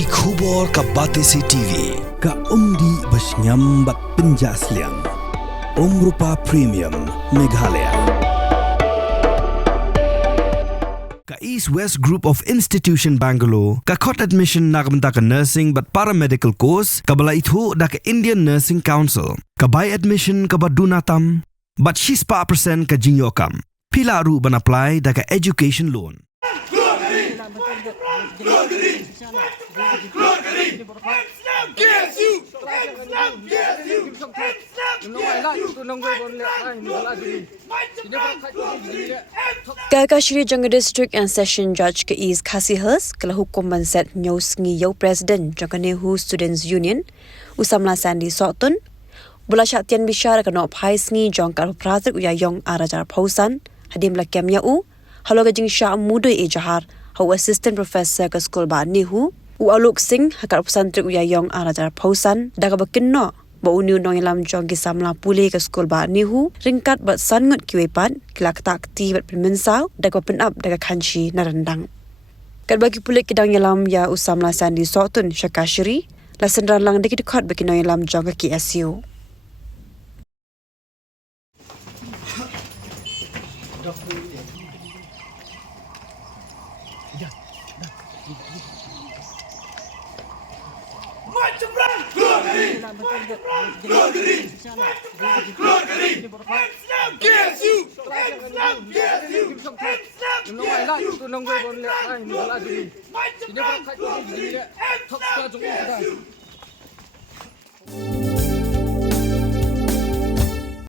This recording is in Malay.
Ki khubor ka Batesi TV. Ka umdi basnyambat penjaslian. Rupa Premium Meghalaya. Ka East West Group of Institution Bangalore. Ka Kot Admission nagamta ka Nursing but Paramedical Course. Ka bala itu da ka Indian Nursing Council. Ka Buy Admission ka Badunatam. But she's pa percent ka Jinyokam. Pila ru ban apply da ka Education Loan. Kashari Jungle District and Session Judge ke East Kasihas kala hukum banset Sngi President Jungle Nehusu Students Union usamla Sandi Sotun bula syatian bishara kana opai Sngi jong kar pratik uya yong arajar pausan hadim la kem yau halo gajing sha mudu e jahar how assistant professor ke school ba Nehu u aluk sing hakar pesantrik uya yong arajar pausan daga bakinno ba uniu nong ilam jong ki samla pule ke school ba Nehu ringkat bat sangut kiwepat kilak takti bat penmensau daga penap daga kanchi narendang kat bagi pule kidang ilam ya usamla Sandi Sotun Kashari la sendran lang dikit dekat bagi nong ilam jong ke KSU Get you!